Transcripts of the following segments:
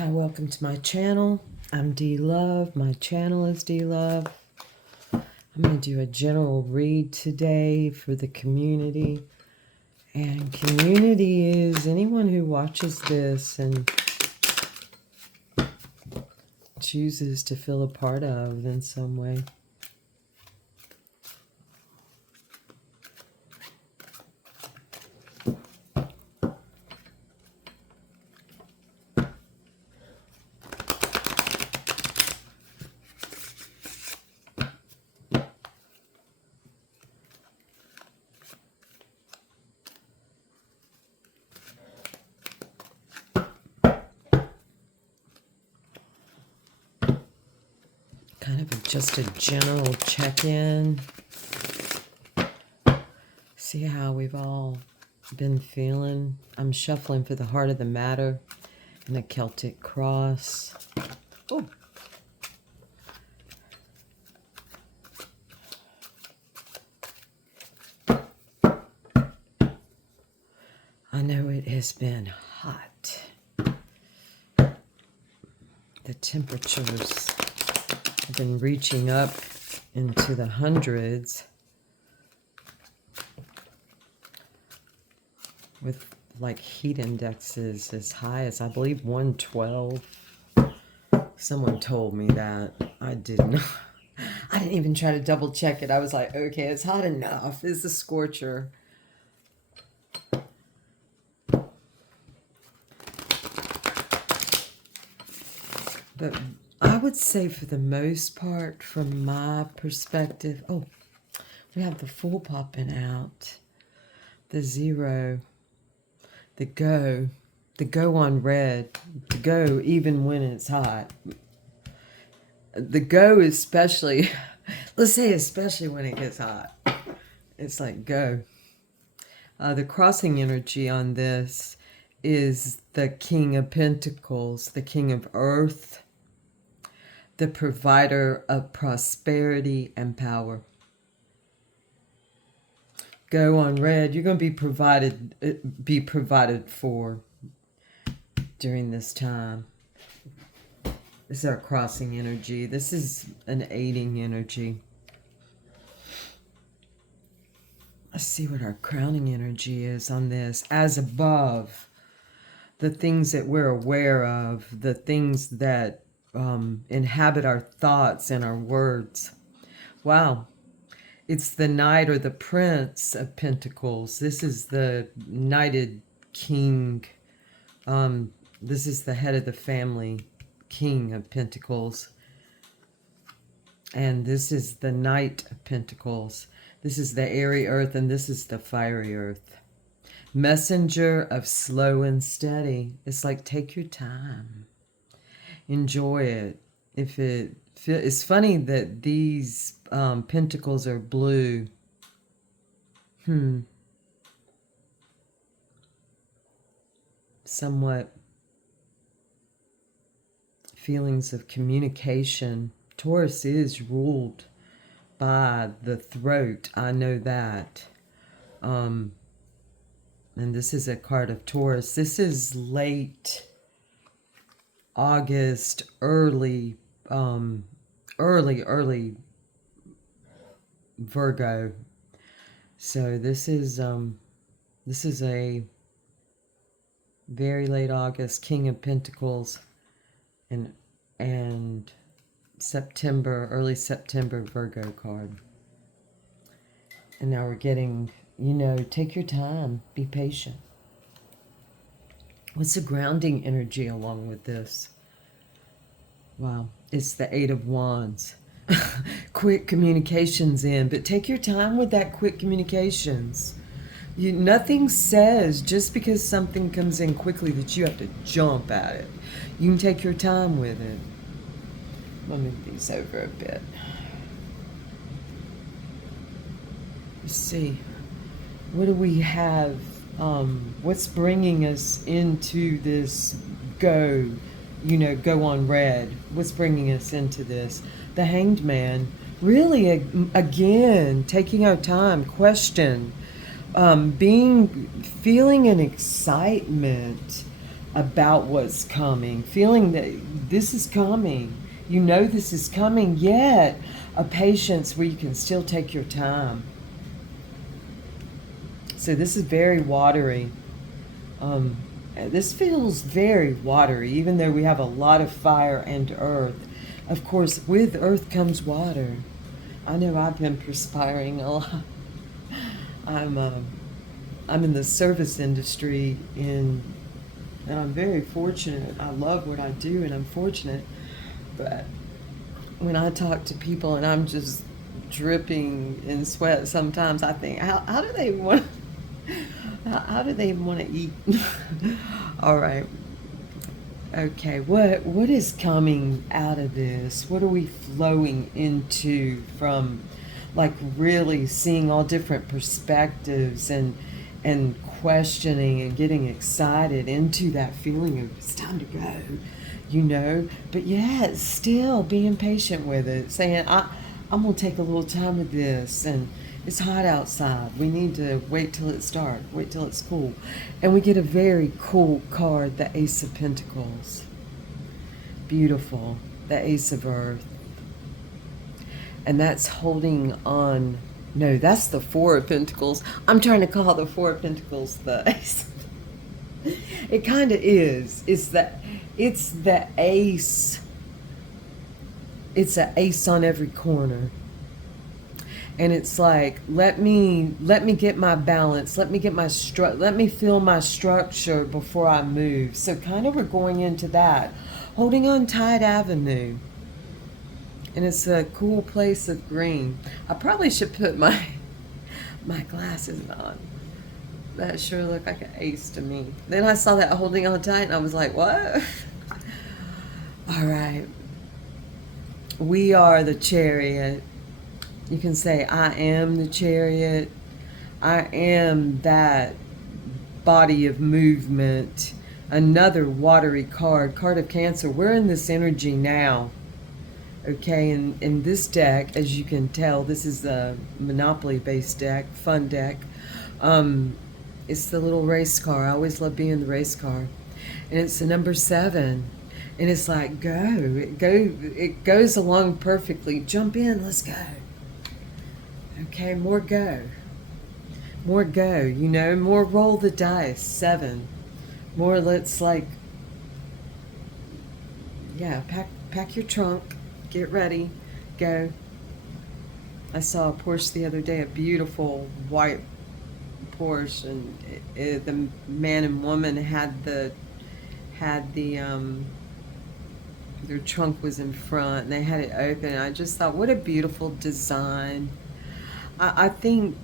Hi, welcome to my channel. I'm D Love. My channel is D Love. I'm going to do a general read today for the community. And community is anyone who watches this and chooses to feel a part of in some way. Kind of just a general check-in. See how we've all been feeling. I'm shuffling for the heart of the matter and the Celtic cross. Oh. I know it has been hot. The temperatures have been reaching up into the hundreds with like heat indexes as high as I believe 112. Someone told me that. I didn't even try to double check it. I was like, okay, it's hot enough. It's a scorcher. But I would say for the most part, from my perspective, oh, we have the Fool popping out, the Zero, the Go on red, the Go even when it's hot. The Go especially, let's say especially when it gets hot. It's like Go. The crossing energy on this is the King of Pentacles, the King of Earth, the provider of prosperity and power. Go on red, you're going to be provided for during this time. This is our crossing energy. This is an aiding energy. Let's see what our crowning energy is on this. As above, the things that we're aware of, the things that inhabit our thoughts and our words. Wow. It's the Knight or the Prince of Pentacles. This is the knighted king. This is the head of the family, King of Pentacles. And this is the Knight of Pentacles. This is the airy earth, and this is the fiery earth. Messenger of slow and steady. It's like, take your time. Enjoy it. It's funny that these pentacles are blue. Somewhat feelings of communication. Taurus is ruled by the throat. I know that. And this is a card of Taurus. This is late August, early Virgo. So this is a very late August, King of Pentacles, and September, early September Virgo card. And now we're getting, take your time, be patient. What's the grounding energy along with this? Wow, it's the Eight of Wands. Quick communications in, but take your time with that quick communications. Nothing says just because something comes in quickly that you have to jump at it. You can take your time with it. Let me move these over a bit. Let's see. What do we have? What's bringing us into this go on red? What's bringing us into this? The Hanged Man. Really, again, taking our time, question, feeling an excitement about what's coming, feeling that this is coming. You know this is coming, yet a patience where you can still take your time. So this is very watery. This feels very watery, even though we have a lot of fire and earth. Of course, with earth comes water. I know I've been perspiring a lot. I'm in the service industry, and I'm very fortunate. I love what I do, and I'm fortunate. But when I talk to people and I'm just dripping in sweat, sometimes I think, how do they want? How do they even want to eat? All right. Okay. What is coming out of this? What are we flowing into from, like, really seeing all different perspectives and questioning and getting excited into that feeling of it's time to go, you know? But yeah, still being patient with it, saying I'm gonna take a little time with this, and it's hot outside. We need to wait till it starts, wait till it's cool. And we get a very cool card, the Ace of Pentacles. Beautiful. The Ace of Earth. And that's holding on. No, that's the Four of Pentacles. I'm trying to call the Four of Pentacles the Ace. It kind of is. It's the ace. It's an ace on every corner. And it's like, let me get my balance, let me feel my structure before I move. So kind of we're going into that, holding on Tide Avenue, and it's a cool place of green. I probably should put my glasses on. That sure looked like an ace to me. Then I saw that holding on tight, and I was like, what? All right, we are the Chariot. You can say, I am the Chariot. I am that body of movement. Another watery card, card of Cancer. We're in this energy now. Okay, and in this deck, as you can tell, this is a Monopoly-based deck, fun deck. It's the little race car. I always love being the race car. And it's the number 7. And it's like, it goes along perfectly. Jump in, let's go. Okay, more go, you know, more roll the dice, 7. More let's, like, yeah, pack your trunk, get ready, go. I saw a Porsche the other day, a beautiful white Porsche, and the man and woman had the their trunk was in front, and they had it open, and I just thought, what a beautiful design. I think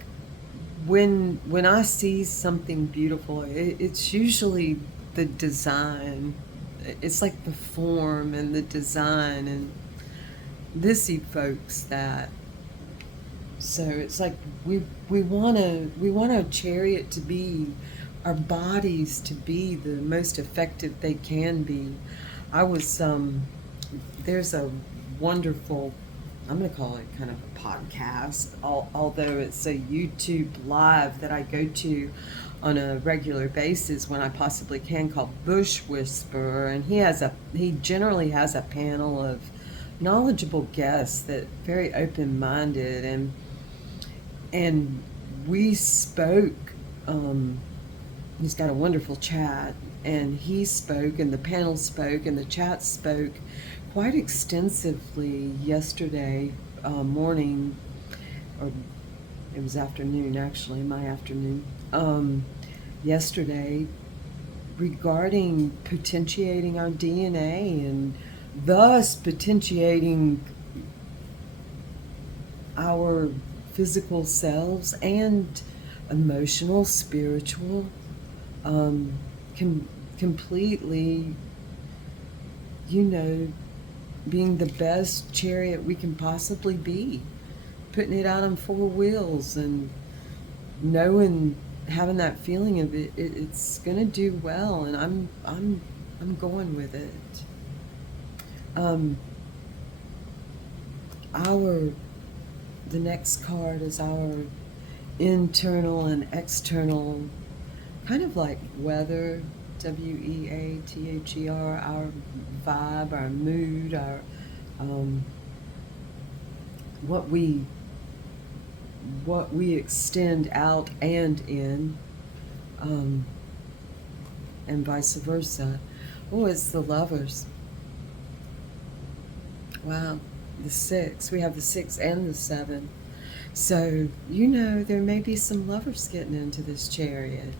when I see something beautiful, it's usually the design. It's like the form and the design, and this evokes that. So it's like we want a Chariot to be, our bodies to be the most effective they can be. I was there's a wonderful, I'm going to call it kind of a podcast, although it's a YouTube live that I go to on a regular basis when I possibly can, called Bush Whisperer, and he generally has a panel of knowledgeable guests that very open-minded, and we spoke. He's got a wonderful chat, and he spoke, and the panel spoke, and the chat spoke quite extensively yesterday morning, or it was afternoon, actually, my afternoon, yesterday, regarding potentiating our DNA and thus potentiating our physical selves and emotional, spiritual, completely, you know, being the best Chariot we can possibly be, putting it out on 4 wheels, and knowing, having that feeling of it's gonna do well, and I'm going with it. The next card is our internal and external, kind of like weather. WEATHER, our vibe, our mood, our what we extend out and in, and vice versa. Oh, it's the Lovers. Wow, the 6. We have the 6 and the 7. So, there may be some lovers getting into this chariot.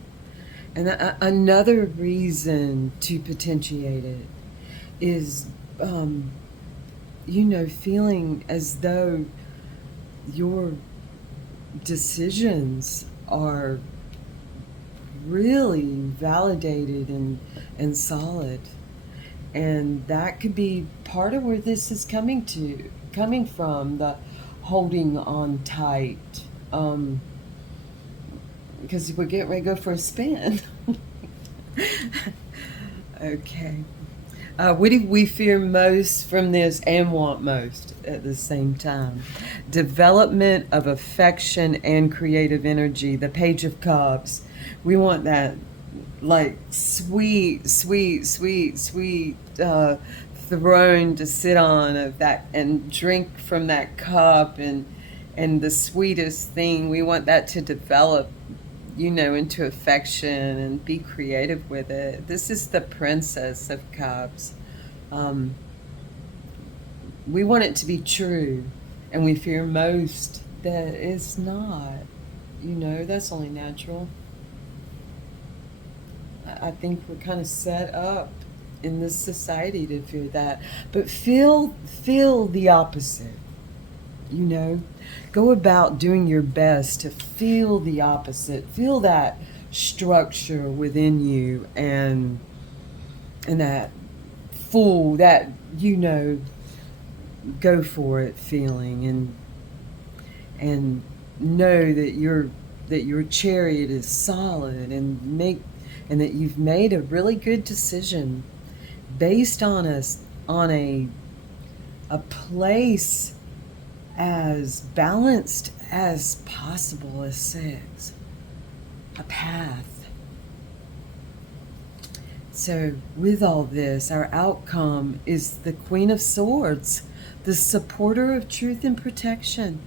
And another reason to potentiate it is, feeling as though your decisions are really validated and solid. And that could be part of where this is coming from, the holding on tight. Because we're getting ready to go for a spin. Okay. What do we fear most from this and want most at the same time? Development of affection and creative energy. The Page of Cups. We want that, like, sweet throne to sit on of that and drink from that cup, and the sweetest thing. We want that to develop, into affection and be creative with it. This is the Princess of Cups. We want it to be true, and we fear most that it's not. That's only natural. I think we're kind of set up in this society to fear that. But feel the opposite. Go about doing your best to feel the opposite. Feel that structure within you, and that full, that go for it feeling, and know that your chariot is solid, and that you've made a really good decision based on a place as balanced as possible as 6, a path. So with all this, our outcome is the Queen of Swords, the supporter of truth and protection.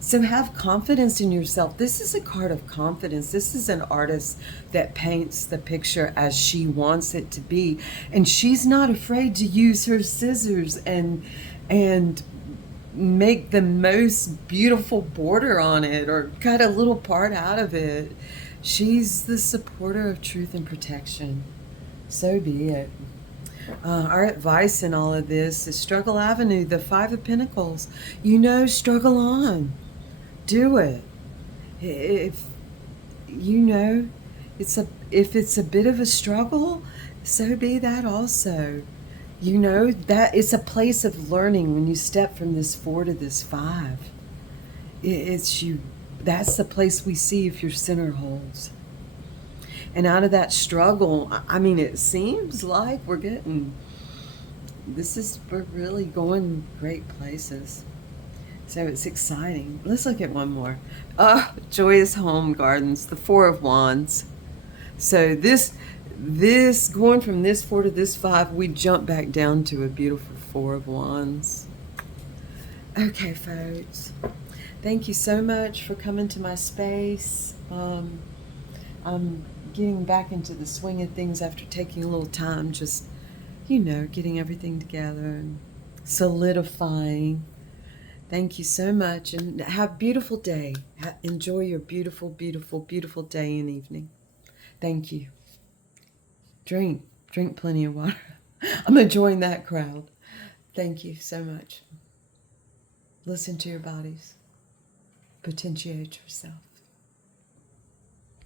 So have confidence in yourself. This is a card of confidence. This is an artist that paints the picture as she wants it to be. And she's not afraid to use her scissors and make the most beautiful border on it, or cut a little part out of it. She's the supporter of truth and protection. So be it. Our advice in all of this is Struggle Avenue, the 5 of Pentacles. Struggle on. Do it. If it's a bit of a struggle, so be that also. That it's a place of learning when you step from this 4 to this 5. It's you. That's the place we see if your center holds. And out of that struggle, it seems like we're really going great places. So it's exciting. Let's look at one more. Joyous Home Gardens, the 4 of Wands. So this going from this 4 to this 5, we jump back down to a beautiful 4 of Wands. Okay, folks. Thank you so much for coming to my space. I'm getting back into the swing of things after taking a little time, just, getting everything together and solidifying. Thank you so much, and have a beautiful day. Enjoy your beautiful, beautiful, beautiful day and evening. Thank you. Drink plenty of water. I'm going to join that crowd. Thank you so much. Listen to your bodies. Potentiate yourself.